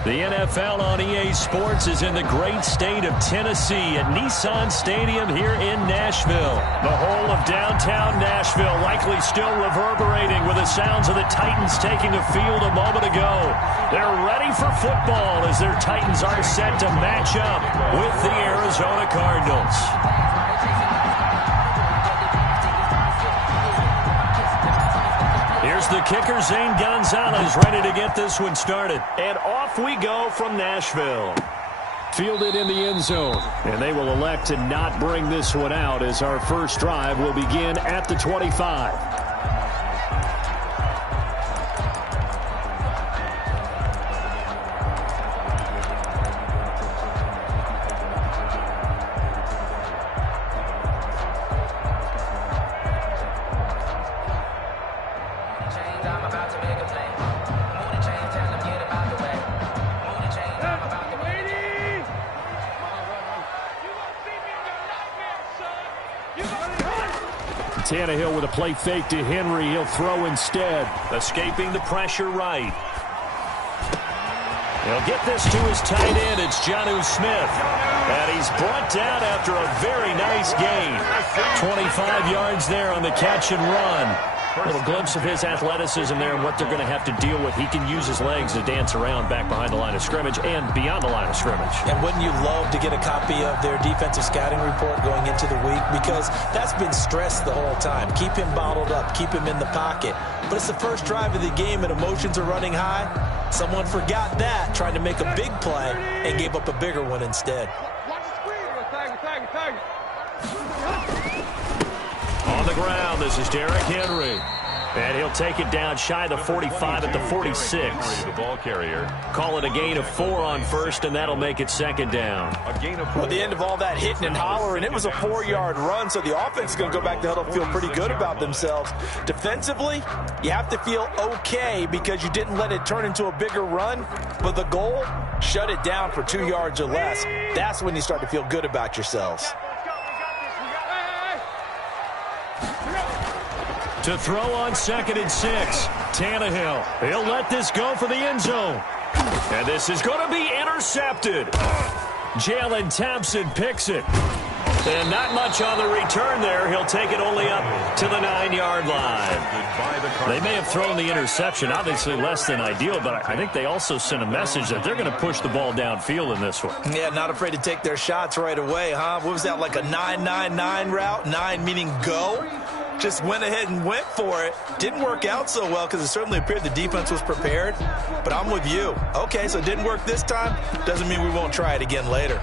The NFL on EA Sports is in the great state of Tennessee at Nissan Stadium here in Nashville. The whole of downtown Nashville likely still reverberating with the sounds of the Titans taking the field a moment ago. They're ready for football as their Titans are set to match up with the Arizona Cardinals. Here's the kicker, Zane Gonzalez, ready to get this one started. And off we go from Nashville. Fielded in the end zone. And they will elect to not bring this one out as our first drive will begin at the 25. Tannehill with a play fake to Henry. He'll throw instead. Escaping the pressure right. He'll get this to his tight end. It's Jonnu Smith. And he's brought down after a very nice gain. 25 yards there on the catch and run. A little glimpse of his athleticism there and what they're going to have to deal with. He can use his legs to dance around back behind the line of scrimmage and beyond the line of scrimmage. And wouldn't you love to get a copy of their defensive scouting report going into the week? Because that's been stressed the whole time. Keep him bottled up. Keep him in the pocket. But it's the first drive of the game and emotions are running high. Someone forgot that, trying to make a big play and gave up a bigger one instead. On the ground, this is Derrick Henry. And he'll take it down shy of the 45 at the 46. The ball carrier. Call it a gain of 4 on first, and that'll make it second down. Well, at the end of all that hitting and hollering, it was a 4-yard run, so the offense is going to go back to huddle, feel pretty good about themselves. Defensively, you have to feel okay because you didn't let it turn into a bigger run, but the goal, shut it down for 2 yards or less. That's when you start to feel good about yourselves. To throw on 2nd and 6, Tannehill. He'll let this go for the end zone. And this is going to be intercepted. Jalen Thompson picks it. And not much on the return there. He'll take it only up to the 9-yard line. They may have thrown the interception, obviously less than ideal, but I think they also sent a message that they're going to push the ball downfield in this one. Yeah, not afraid to take their shots right away, huh? What was that, like a 9-9-9 route? 9 meaning go? Just went ahead and went for it. Didn't work out so well because it certainly appeared the defense was prepared. But I'm with you. Okay, so it didn't work this time. Doesn't mean we won't try it again later.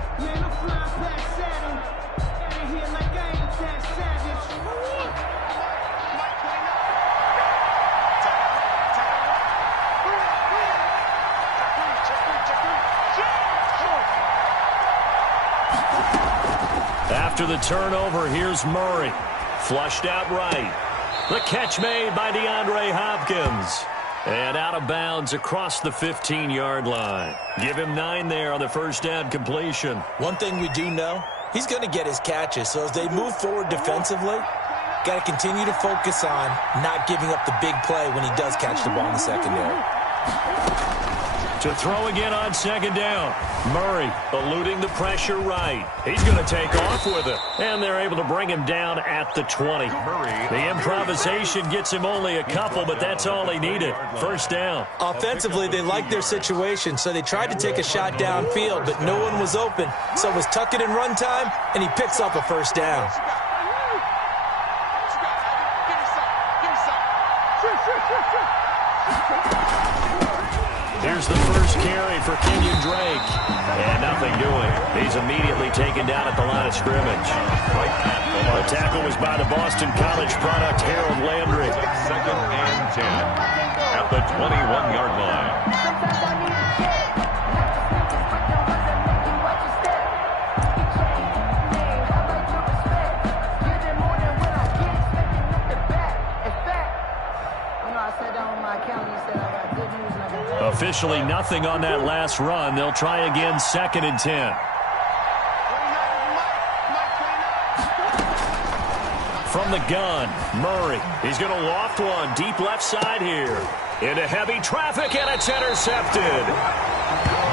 After the turnover, here's Murray. Flushed out right. The catch made by DeAndre Hopkins. And out of bounds across the 15-yard line. Give him 9 there on the first down completion. One thing we do know, he's going to get his catches. So as they move forward defensively, got to continue to focus on not giving up the big play when he does catch the ball in the secondary. To throw again on 2nd down. Murray eluding the pressure right. He's going to take off with it. And they're able to bring him down at the 20. The improvisation gets him only a couple, but that's all he needed. First down. Offensively, they liked their situation, so they tried to take a shot downfield, but no one was open. So it was tuck it in run time, and he picks up a first down. Here's the first carry for Kenyon Drake. And nothing doing. He's immediately taken down at the line of scrimmage. The tackle was by the Boston College product, Harold Landry. 2nd and 10 at the 21-yard line. Officially nothing on that last run. They'll try again 2nd and 10. From the gun, Murray. He's going to loft one deep left side here. Into heavy traffic, and it's intercepted.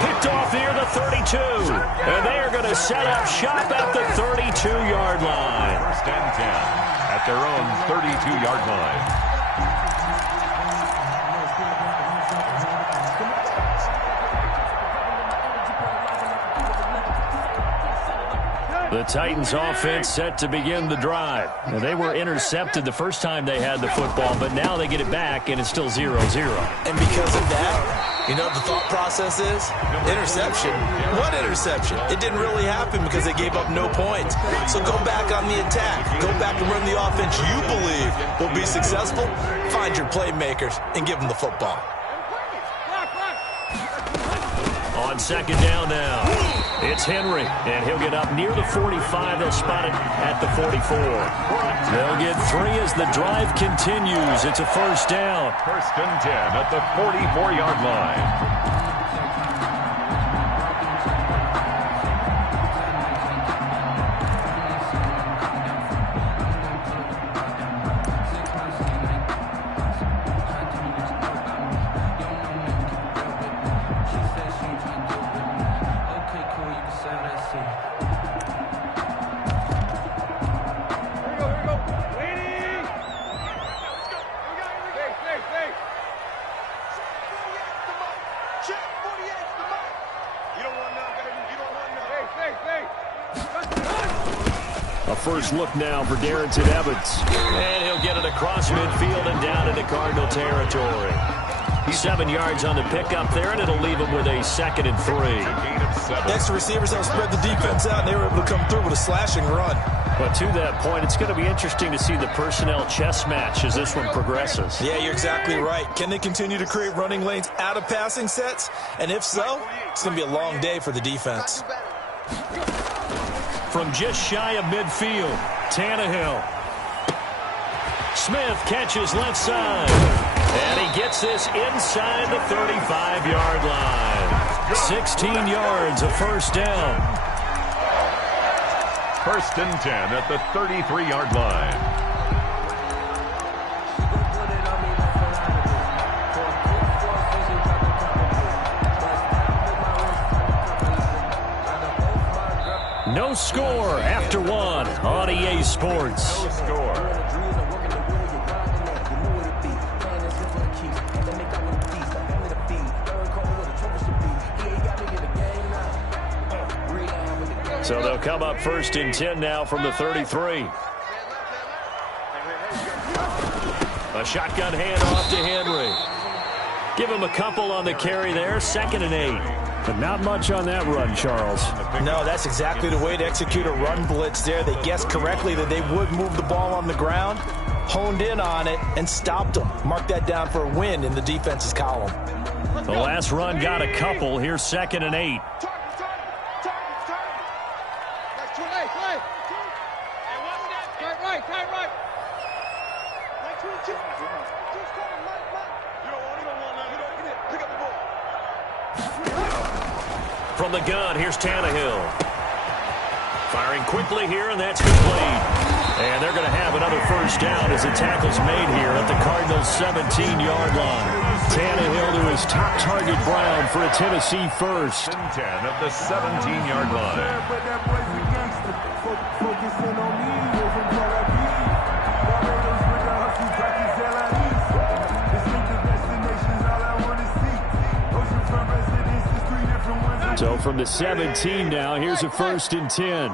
Picked off near the 32. And they are going to set up shop at the 32-yard line. First and 10 at their own 32-yard line. The Titans offense set to begin the drive. Now, they were intercepted the first time they had the football, but now they get it back, and it's still 0-0. And because of that, you know what the thought process is? Interception. What interception? It didn't really happen because they gave up no points. So go back on the attack. Go back and run the offense you believe will be successful. Find your playmakers and give them the football. On second down now, it's Henry, and he'll get up near the 45. They'll spot it at the 44. They'll get 3 as the drive continues. It's a first down. First and 10 at the 44-yard line. A first look now for Darrington Evans. And he'll get it across midfield and down into Cardinal territory. 7 yards on the pickup there, and it'll leave him with a 2nd and 3. Next receivers help spread the defense out, and they were able to come through with a slashing run. But to that point, it's going to be interesting to see the personnel chess match as this one progresses. Yeah, you're exactly right. Can they continue to create running lanes out of passing sets? And if so, it's going to be a long day for the defense. From just shy of midfield, Tannehill. Smith catches left side. And he gets this inside the 35-yard line. 16 yards, a first down. First and 10 at the 33-yard line. No score after one on EA Sports. No score. So they'll come up first and 10 now from the 33. A shotgun handoff to Henry. Give him a couple on the carry there, 2nd and 8. But not much on that run, Charles. No, that's exactly the way to execute a run blitz there. They guessed correctly that they would move the ball on the ground, honed in on it, and stopped them. Mark that down for a win in the defense's column. The last run got a couple. Here's 2nd and 8. From the gun, here's Tannehill. Firing quickly here, and that's complete. And they're going to have another first down as the tackle's made here at the Cardinals' 17-yard line. Tannehill to his top target, Brown, for a Tennessee first. 10 at the 17-yard line. So from the 17 now, here's a first and 10.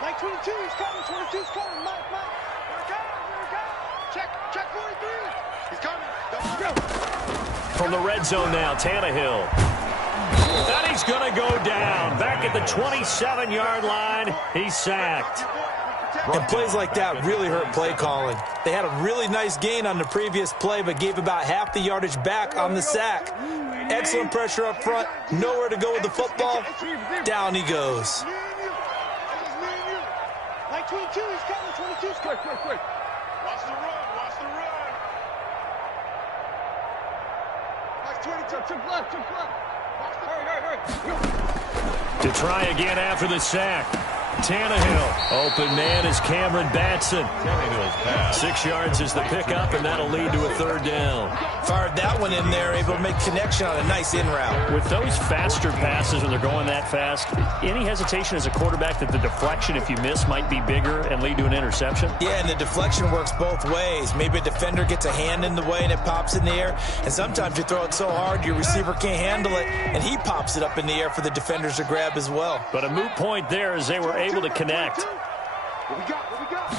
Mike 22, he's coming. 22's coming. Mike. Here we go. Check 43. He's coming. Go. From the red zone now, Tannehill. And he's going to go down. Back at the 27-yard line, he's sacked. And plays like that really hurt play calling. They had a really nice gain on the previous play, but gave about half the yardage back on the sack. Excellent pressure up front. Nowhere to go with the football. Down he goes. Mike 22, he's coming. 22's coming. Quick. Watch the run. Mike 22, took left. Hurry. To try again after the sack. Tannehill. Open man is Cameron Batson. Tannehill's pass. 6 yards is the pickup, and that'll lead to a third down. Fired that one in there, able to make connection on a nice in route. With those faster passes when they're going that fast, any hesitation as a quarterback that the deflection, if you miss, might be bigger and lead to an interception? Yeah, and the deflection works both ways. Maybe a defender gets a hand in the way and it pops in the air, and sometimes you throw it so hard your receiver can't handle it, and he pops it up in the air for the defenders to grab as well. But a moot point there as they were able to connect. What we got? What we got?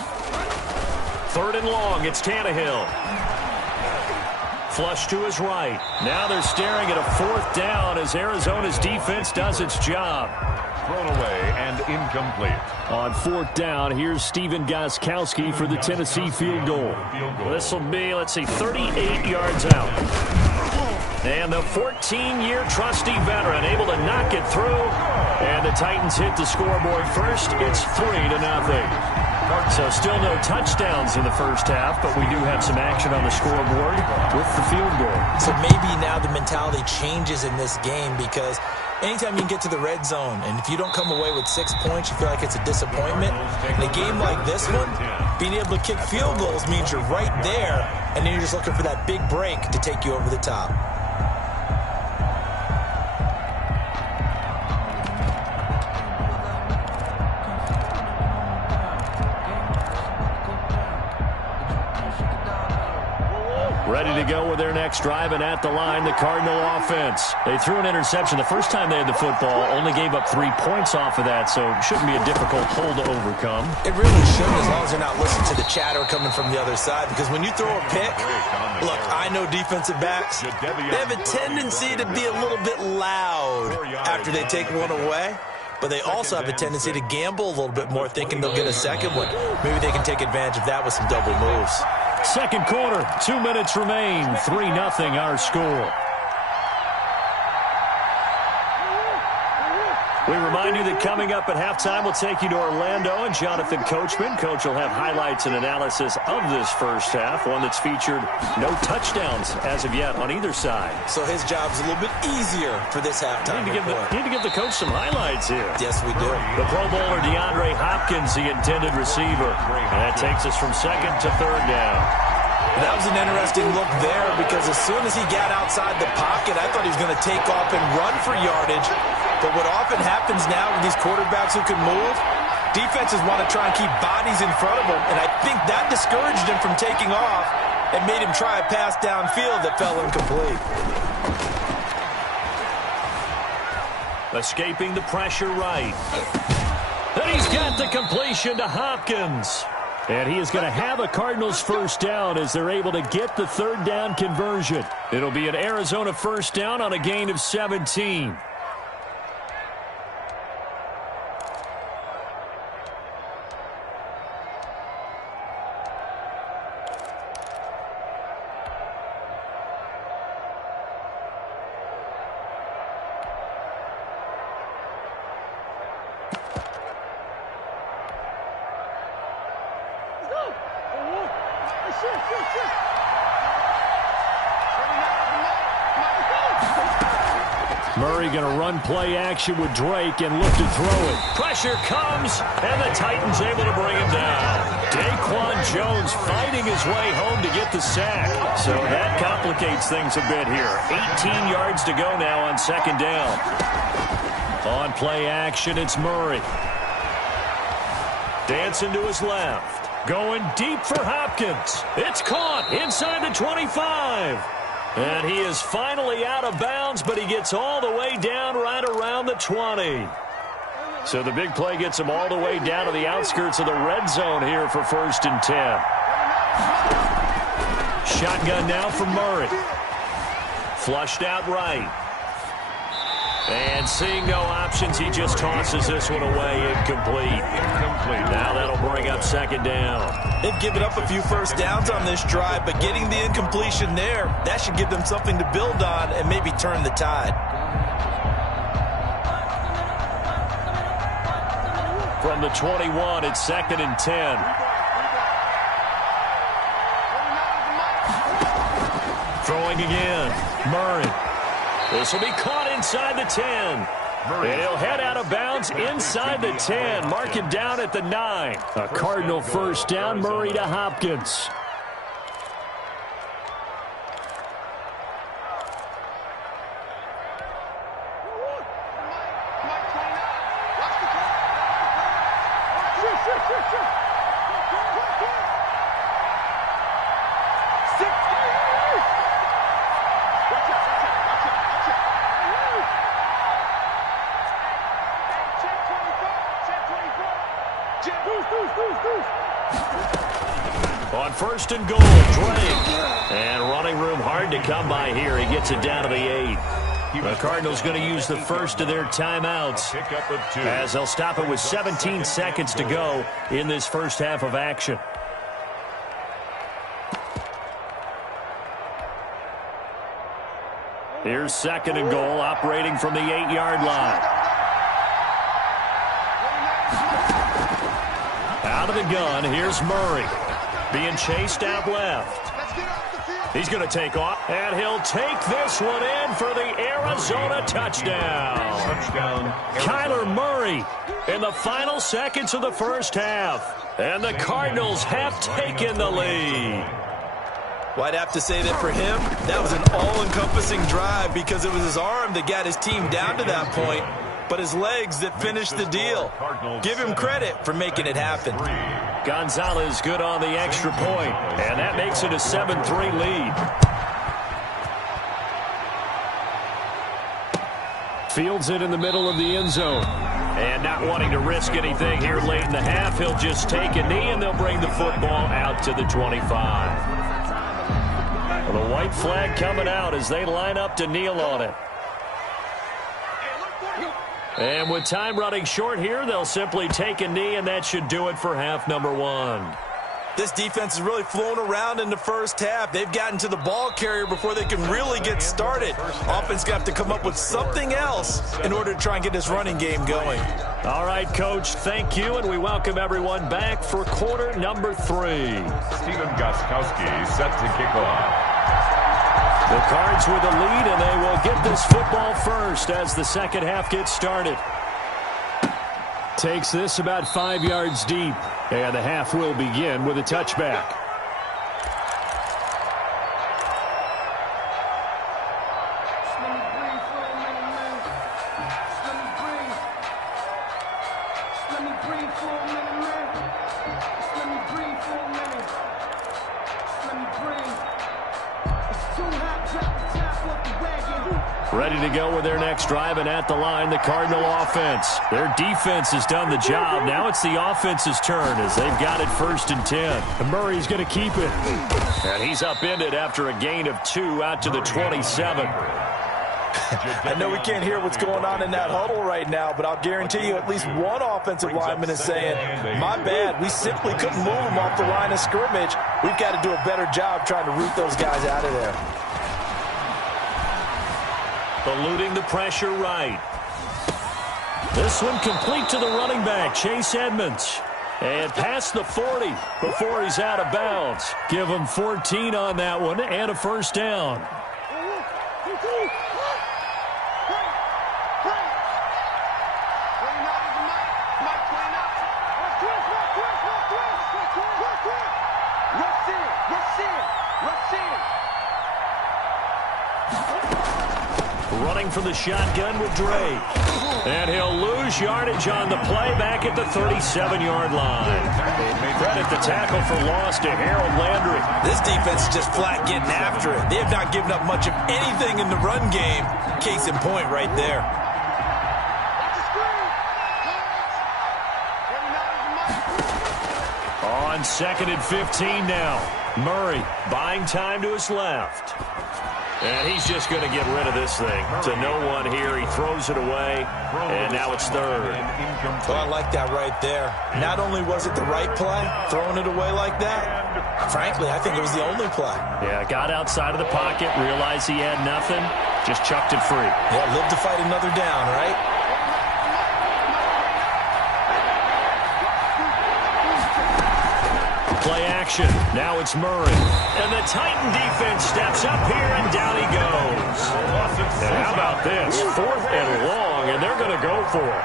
3rd and long, it's Tannehill. Flush to his right. Now they're staring at a 4th down as Arizona's defense does its job. Thrown away and incomplete. On 4th down, here's Steven Gostkowski for the Tennessee field goal. This will be, 38 yards out. And the 14-year trusty veteran able to knock it through. And the Titans hit the scoreboard first. It's 3-0. So still no touchdowns in the first half, but we do have some action on the scoreboard with the field goal. So maybe now the mentality changes in this game, because anytime you can get to the red zone, and if you don't come away with 6 points, you feel like it's a disappointment. In a game like this one, being able to kick field goals means you're right there, and then you're just looking for that big break to take you over the top. Ready to go with their next drive, and at the line, the Cardinal offense. They threw an interception the first time they had the football, only gave up 3 points off of that, so it shouldn't be a difficult hole to overcome. It really shouldn't, as long as they're not listening to the chatter coming from the other side, because when you throw a pick, look, I know defensive backs, they have a tendency to be a little bit loud after they take one away. But they also have a tendency to gamble a little bit more, thinking they'll get a second one. Maybe they can take advantage of that with some double moves. Second quarter, 2 minutes remain. 3-0 our score. We remind you that coming up at halftime, we'll take you to Orlando and Jonathan Coachman. Coach will have highlights and analysis of this first half, one that's featured no touchdowns as of yet on either side. So his job's a little bit easier for this halftime. Need to give the coach some highlights here. Yes, we do. The Pro Bowler DeAndre Hopkins, the intended receiver. And that takes us from 2nd to 3rd down. That was an interesting look there, because as soon as he got outside the pocket, I thought he was going to take off and run for yardage. But what often happens now with these quarterbacks who can move, defenses want to try and keep bodies in front of them, and I think that discouraged him from taking off and made him try a pass downfield that fell incomplete. Escaping the pressure right. And he's got the completion to Hopkins. And he is going to have a Cardinals first down as they're able to get the 3rd down conversion. It'll be an Arizona first down on a gain of 17. Murray going to run play action with Drake and look to throw it. Pressure comes, and the Titans able to bring him down. Daquan Jones fighting his way home to get the sack. So that complicates things a bit here. 18 yards to go now on 2nd down. On play action, it's Murray. Dancing to his left. Going deep for Hopkins. It's caught inside the 25. And he is finally out of bounds, but he gets all the way down right around the 20. So the big play gets him all the way down to the outskirts of the red zone here for 1st and 10. Shotgun now for Murray. Flushed out right. And seeing no options, he just tosses this one away incomplete. Now that'll bring up 2nd down. They've given up a few first downs on this drive, but getting the incompletion there, that should give them something to build on and maybe turn the tide. From the 21, it's 2nd and 10. Throwing again. Murray. This will be caught inside the 10. And he'll head out of bounds inside the 10. Mark him down at the 9. A Cardinal first down, Murray to Hopkins. On first and goal, Drake. And running room hard to come by here. He gets it down to the 8. The Cardinals going to use the first of their timeouts as they'll stop it with 17 seconds to go in this first half of action. Here's second and goal, operating from the 8-yard line. Out of the gun, here's Murray. Being chased out left. He's going to take off, and he'll take this one in for the Arizona touchdown. Kyler Murray in the final seconds of the first half. And the Cardinals have taken the lead. Well, I'd have to say that for him, that was an all-encompassing drive because it was his arm that got his team down to that point, but his legs that finished the deal. Give him credit for making it happen. Gonzalez good on the extra point, and that makes it a 7-3 lead. Fields it in the middle of the end zone. And not wanting to risk anything here late in the half, he'll just take a knee, and they'll bring the football out to the 25. Well, the white flag coming out as they line up to kneel on it. And with time running short here, they'll simply take a knee, and that should do it for half number 1. This defense is really flown around in the first half. They've gotten to the ball carrier before they can really get started. Offense got to come up with something else in order to try and get this running game going. All right, Coach, thank you, and we welcome everyone back for quarter number 3. Stephen Gostkowski set to kick off. The Cards with the lead, and they will get this football first as the second half gets started. Takes this about 5 yards deep, and the half will begin with a touchback. Ready to go with their next drive, and at the line, the Cardinal offense. Their defense has done the job. Now it's the offense's turn as they've got it 1st and 10. And Murray's going to keep it. And he's upended after a gain of 2 out to the 27. I know we can't hear what's going on in that huddle right now, but I'll guarantee you at least one offensive lineman is saying, my bad, we simply couldn't move them off the line of scrimmage. We've got to do a better job trying to root those guys out of there. Eluding the pressure right. This one complete to the running back, Chase Edmonds. And past the 40 before he's out of bounds. Give him 14 on that one and a first down. Running for the shotgun with Drake. And he'll lose yardage on the play back at the 37-yard line. Credit the tackle for loss to Harold Landry. This defense is just flat getting after it. They have not given up much of anything in the run game. Case in point right there. On 2nd and 15 now. Murray buying time to his left. And he's just going to get rid of this thing to no one here. He throws it away, and now it's 3rd. Well, I like that right there. Not only was it the right play, throwing it away like that, frankly, I think it was the only play. Yeah, got outside of the pocket, realized he had nothing, just chucked it free. Yeah, live to fight another down, right? Play action. Now it's Murray. And the Titan defense steps up here, and down he goes. And how about this? 4th and long long, and they're going to go for it.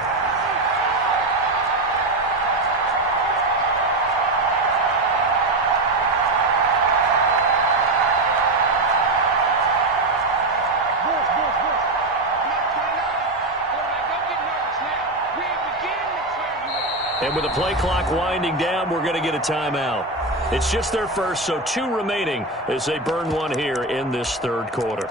And with the play clock winding down, we're going to get a timeout. It's just their first, so 2 remaining as they burn one here in this third quarter.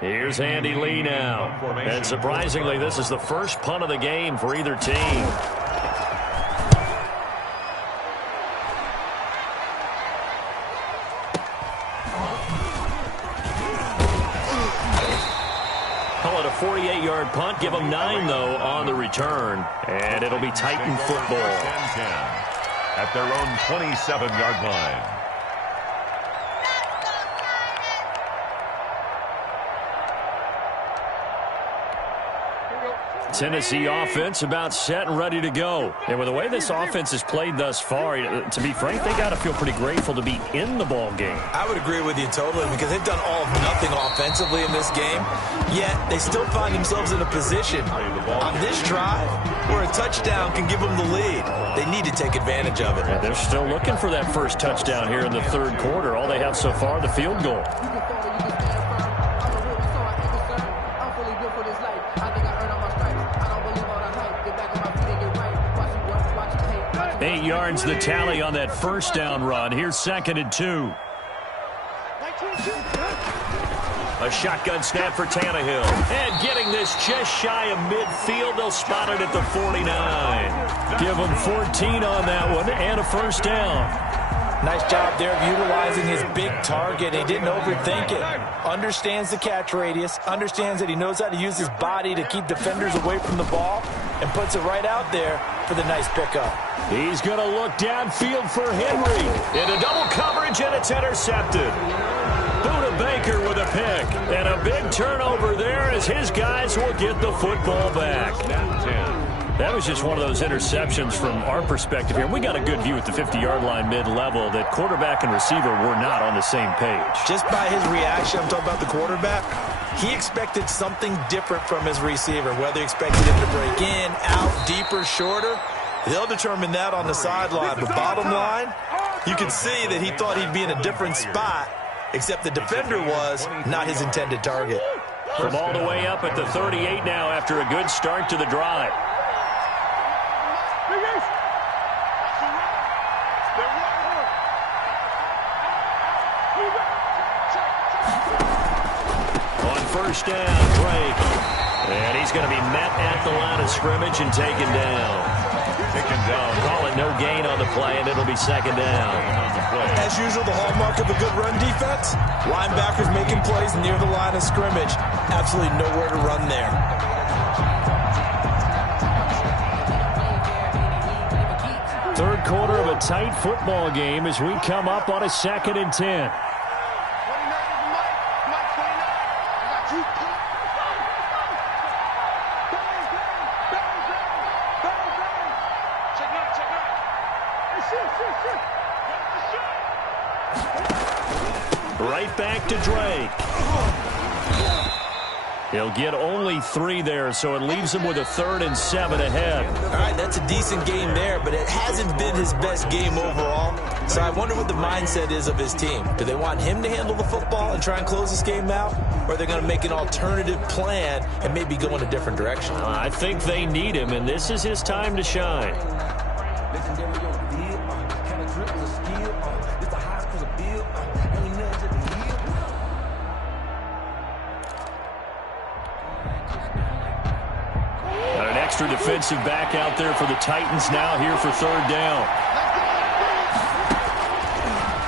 Here's Andy Lee now. And surprisingly, this is the first punt of the game for either team. Call it a 48-yard punt. Give them 9, though, on the return. And it'll be Titan football. At their own 27-yard line. Tennessee offense about set and ready to go. And with the way this offense has played thus far, to be frank, they got to feel pretty grateful to be in the ball game. I would agree with you totally because they've done all of nothing offensively in this game, yet they still find themselves in a position on this drive where a touchdown can give them the lead. They need to take advantage of it. And they're still looking for that first touchdown here in the third quarter. All they have so far, the field goal. Eight yards the tally on that first down run. Here's 2nd and 2. A shotgun snap for Tannehill. And getting this just shy of midfield. They'll spot it at the 49. Give them 14 on that one and a first down. Nice job there of utilizing his big target. He didn't overthink it. Understands the catch radius. Understands that he knows how to use his body to keep defenders away from the ball. And puts it right out there for the nice pickup. He's going to look downfield for Henry. Into double coverage, and it's intercepted. Buda Baker with a pick. And a big turnover there as his guys will get the football back. That was just one of those interceptions from our perspective here. We got a good view at the 50-yard line mid-level that quarterback and receiver were not on the same page. Just by his reaction, I'm talking about the quarterback, he expected something different from his receiver, whether he expected him to break in, out, deeper, shorter. They'll determine that on the sideline. But bottom line, you can see that he thought he'd be in a different spot, except the defender was not his intended target. From all the way up at the 38 now after a good start to the drive. First down, Drake. And he's going to be met at the line of scrimmage and taken down. Taken down. Call it no gain on the play, and it'll be 2nd down. As usual, the hallmark of a good run defense, linebackers making plays near the line of scrimmage. Absolutely nowhere to run there. Third quarter of a tight football game as we come up on a 2nd and 10. Right back to Drake. He'll get only 3 there, so it leaves him with a 3rd and 7 ahead. All right, that's a decent game there, but it hasn't been his best game overall. So I wonder what the mindset is of his team. Do they want him to handle the football and try and close this game out? Or are they going to make an alternative plan and maybe go in a different direction? I think they need him, and this is his time to shine. Defensive back out there for the Titans now here for 3rd down.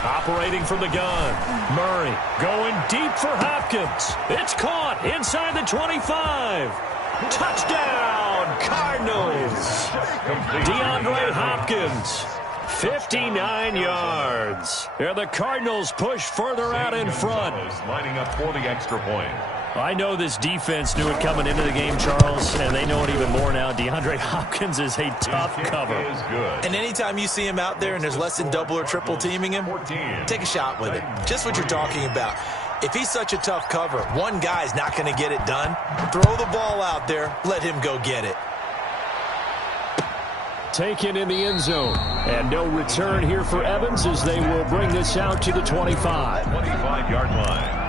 Operating from the gun. Murray going deep for Hopkins. It's caught inside the 25. Touchdown, Cardinals. DeAndre Hopkins. 59 yards. And the Cardinals push further out in front. Lining up for the extra point. I know this defense knew it coming into the game, Charles, and they know it even more now. DeAndre Hopkins is a tough cover. And anytime you see him out there and there's less than double or triple teaming him, take a shot with it. Just what you're talking about. If he's such a tough cover, one guy's not going to get it done. Throw the ball out there. Let him go get it. Taken in the end zone. And no return here for Evans as they will bring this out to the 25. 25-yard line.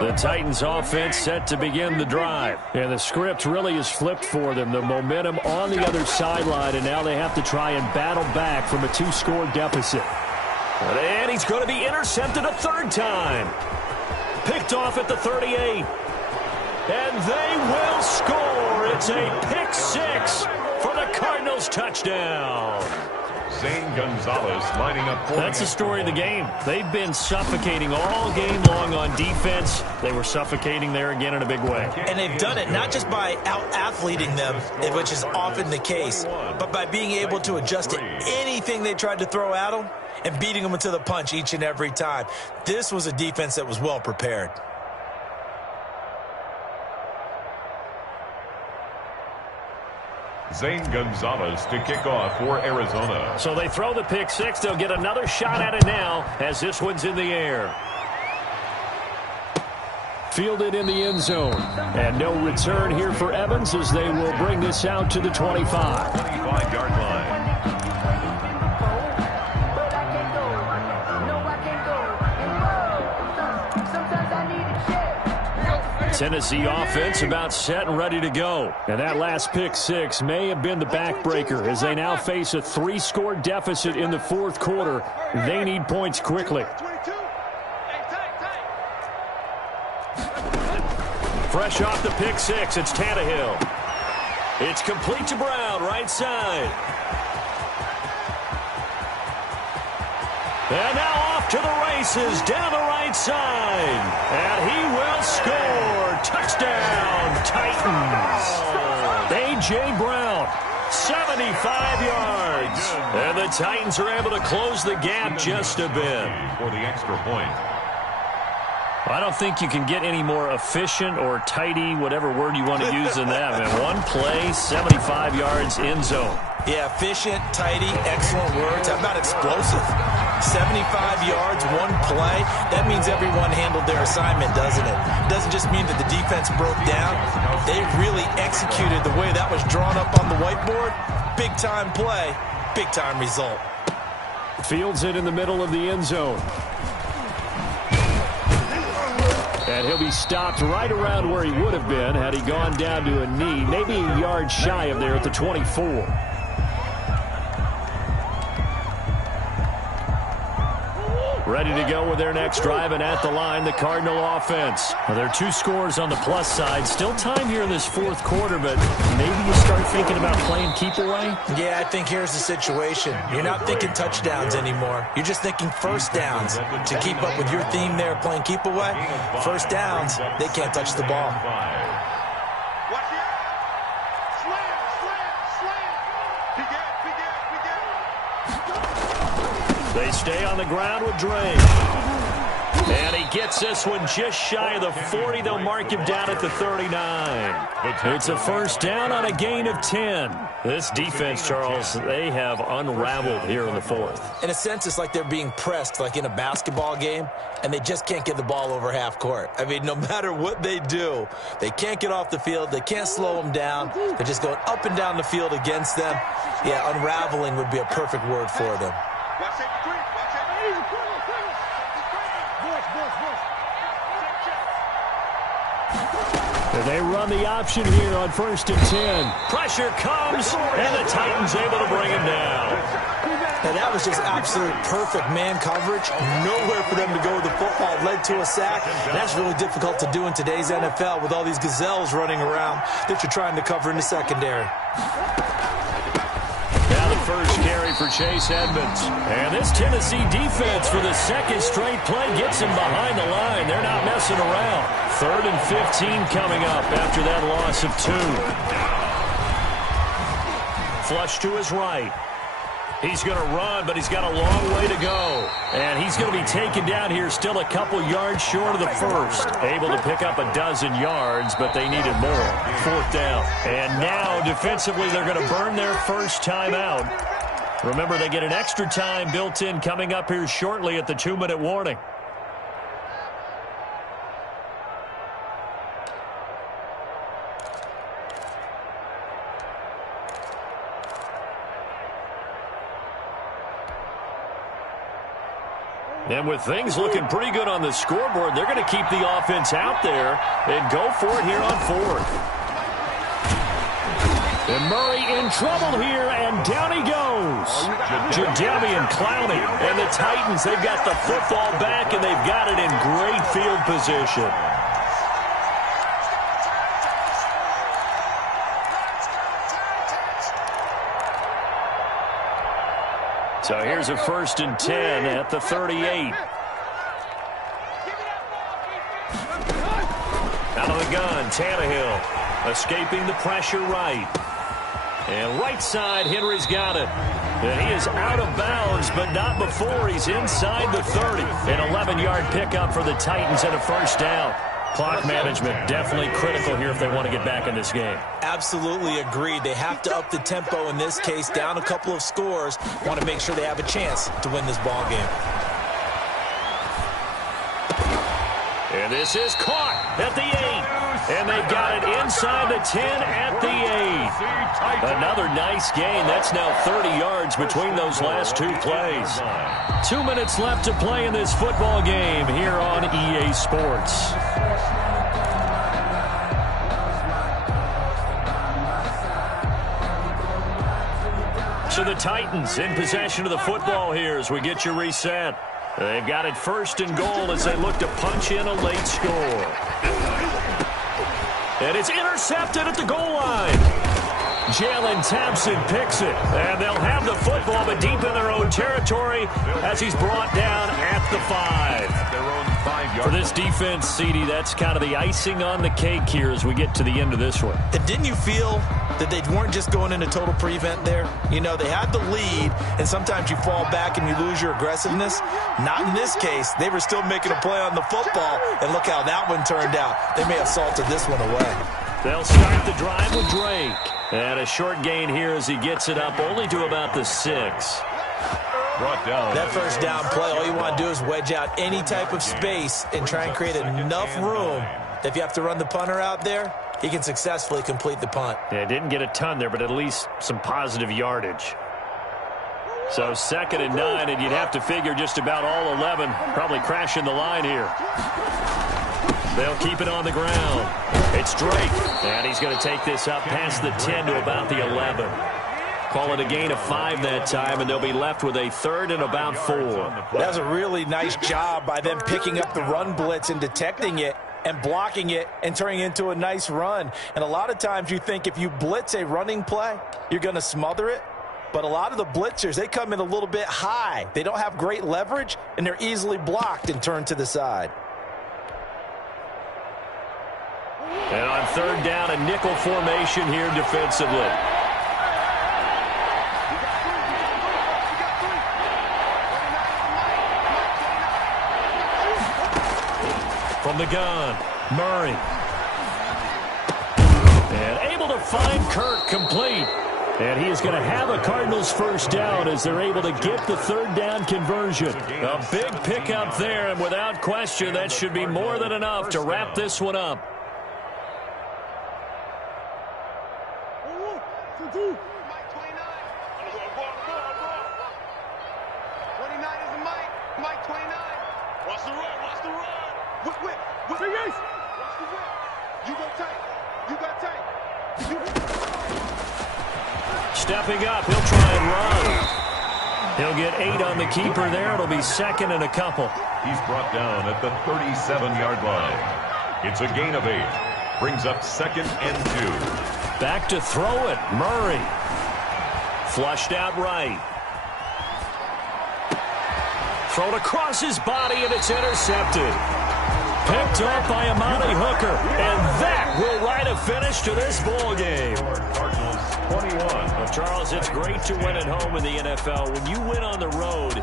The Titans offense set to begin the drive. And the script really is flipped for them. The momentum on the other sideline, and now they have to try and battle back from a 2-score deficit. And he's going to be intercepted a third time. Picked off at the 38. And they will score. It's a pick six for the Cardinals touchdown. Zane Gonzalez lining up for That's the story of the game. They've been suffocating all game long on defense. They were suffocating there again in a big way. And they've done it not just by out-athleting them, which is often the case, but by being able to adjust to anything they tried to throw at them and beating them to the punch each and every time. This was a defense that was well prepared. Zane Gonzalez to kick off for Arizona. So they throw the pick six. They'll get another shot at it now as this one's in the air. Fielded in the end zone. And no return here for Evans as they will bring this out to the 25. 25-yard line. Tennessee offense about set and ready to go. And that last pick six may have been the backbreaker as they now face a 3-score deficit in the fourth quarter. They need points quickly. Fresh off the pick six, it's Tannehill. It's complete to Brown, right side. And now off to the races, down the right side. And he will score. Touchdown, Titans. A.J. Brown, 75 yards. And the Titans are able to close the gap just a bit. For the extra point. I don't think you can get any more efficient or tidy, whatever word you want to use in that. Man, one play, 75 yards, end zone. Yeah, efficient, tidy, excellent words. How about explosive? 75 yards, one play. That means everyone handled their assignment, doesn't it? It doesn't just mean that the defense broke down. They really executed the way that was drawn up on the whiteboard. Big-time play, big-time result. Fields it in the middle of the end zone. And he'll be stopped right around where he would have been had he gone down to a knee, maybe a yard shy of there at the 24. Ready to go with their next drive, and at the line, the Cardinal offense. Well, there are 2 scores on the plus side. Still time here in this fourth quarter, but maybe you start thinking about playing keep away? Yeah, I think here's the situation. You're not thinking touchdowns anymore. You're just thinking first downs. To keep up with your theme there, playing keep away, first downs, they can't touch the ball. Watch the slam, slam. They stay on the ground with Dre. And he gets this one just shy of the 40. They'll mark him down at the 39. It's a first down on a gain of 10. This defense, Charles, they have unraveled here in the fourth. In a sense, it's like they're being pressed like in a basketball game, and they just can't get the ball over half court. I mean, no matter what they do, they can't get off the field. They can't slow them down. They're just going up and down the field against them. Yeah, unraveling would be a perfect word for them. Watch that three. Watch that. And they run the option here on 1st and 10. Pressure comes, and the Titans able to bring him down. Now, that was just absolute perfect man coverage. Nowhere for them to go with the football. Led to a sack. And that's really difficult to do in today's NFL with all these gazelles running around that you're trying to cover in the secondary. Now the first carry for Chase Edmonds. And this Tennessee defense for the second straight play gets him behind the line. They're not messing around. 3rd and 15 coming up after that loss of 2. Flush to his right. He's going to run, but he's got a long way to go. And he's going to be taken down here still a couple yards short of the first. Able to pick up a dozen yards, but they needed more. 4th down. And now, defensively, they're going to burn their first time out. Remember, they get an extra time built in coming up here shortly at the 2-minute warning. And with things looking pretty good on the scoreboard, they're going to keep the offense out there and go for it here on 4th. And Murray in trouble here, and down he goes. Jadeveon Clowney. And the Titans, they've got the football back, and they've got it in great field position. So here's a 1st and 10 at the 38. Out of the gun, Tannehill escaping the pressure right. And right side, Henry's got it. And he is out of bounds, but not before he's inside the 30. An 11-yard pickup for the Titans and a 1st down. Clock management definitely critical here if they want to get back in this game. Absolutely agreed. They have to up the tempo in this case, down a couple of scores. Want to make sure they have a chance to win this ball game. And this is caught at the 8. And they've got it inside the 10 at the 8. Another nice gain. That's now 30 yards between those last 2 plays. 2 minutes left to play in this football game here on EA Sports. So the Titans in possession of the football here as we get you reset. They've got it 1st and goal as they look to punch in a late score. And it's intercepted at the goal line. Jalen Thompson picks it. And they'll have the football, but deep in their own territory as he's brought down at the 5. For this defense, CD, that's kind of the icing on the cake here as we get to the end of this one. And didn't you feel that they weren't just going into total prevent there? You know, they had the lead, and sometimes you fall back and you lose your aggressiveness. Not in this case. They were still making a play on the football, and look how that one turned out. They may have salted this one away. They'll start the drive with Drake. And a short gain here as he gets it up only to about the 6. Brought down. That 1st down play, all you want to do is wedge out any type of space and try and create enough room that if you have to run the punter out there, he can successfully complete the punt. Yeah, didn't get a ton there, but at least some positive yardage. So 2nd and 9, and you'd have to figure just about all 11 probably crashing the line here. They'll keep it on the ground. It's Drake, and he's going to take this up past the 10 to about the 11. Call it a gain of 5 that time, and they'll be left with a 3rd and about 4. That was a really nice job by them picking up the run blitz and detecting it and blocking it and turning it into a nice run. And a lot of times you think if you blitz a running play, you're going to smother it. But a lot of the blitzers, they come in a little bit high. They don't have great leverage, and they're easily blocked and turned to the side. And on 3rd down, a nickel formation here defensively. From the gun, Murray. And able to find Kirk complete. And he is going to have a Cardinals 1st down as they're able to get the 3rd down conversion. A big pickup there, and without question, that should be more than enough to wrap this one up. Stepping up, he'll try and run. He'll get 8 on the keeper there. It'll be 2nd and a couple. He's brought down at the 37-yard line. It's a gain of 8. Brings up 2nd and 2. Back to throw it, Murray. Flushed out right. Thrown across his body, and it's intercepted. Picked up by Amani Hooker. And that will write a finish to this ball game. Well, Charles, it's great to win at home in the NFL. When you win on the road,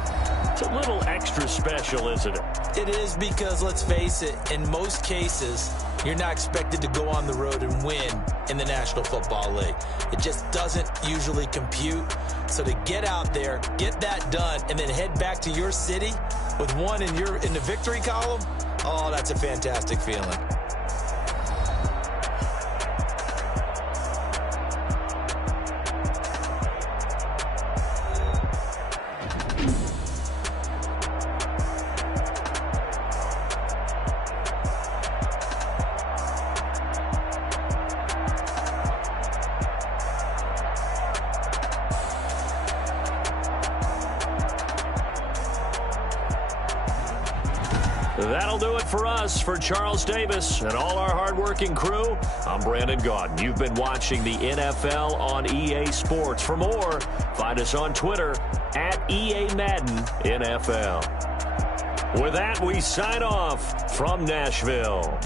it's a little extra special, isn't it? It is, because, let's face it, in most cases, you're not expected to go on the road and win in the National Football League. It just doesn't usually compute. So to get out there, get that done, and then head back to your city with one in the victory column, oh, that's a fantastic feeling. That'll do it for us. For Charles Davis and all our hardworking crew, I'm Brandon Gaudin. You've been watching the NFL on EA Sports. For more, find us on Twitter at EA Madden NFL. With that, we sign off from Nashville.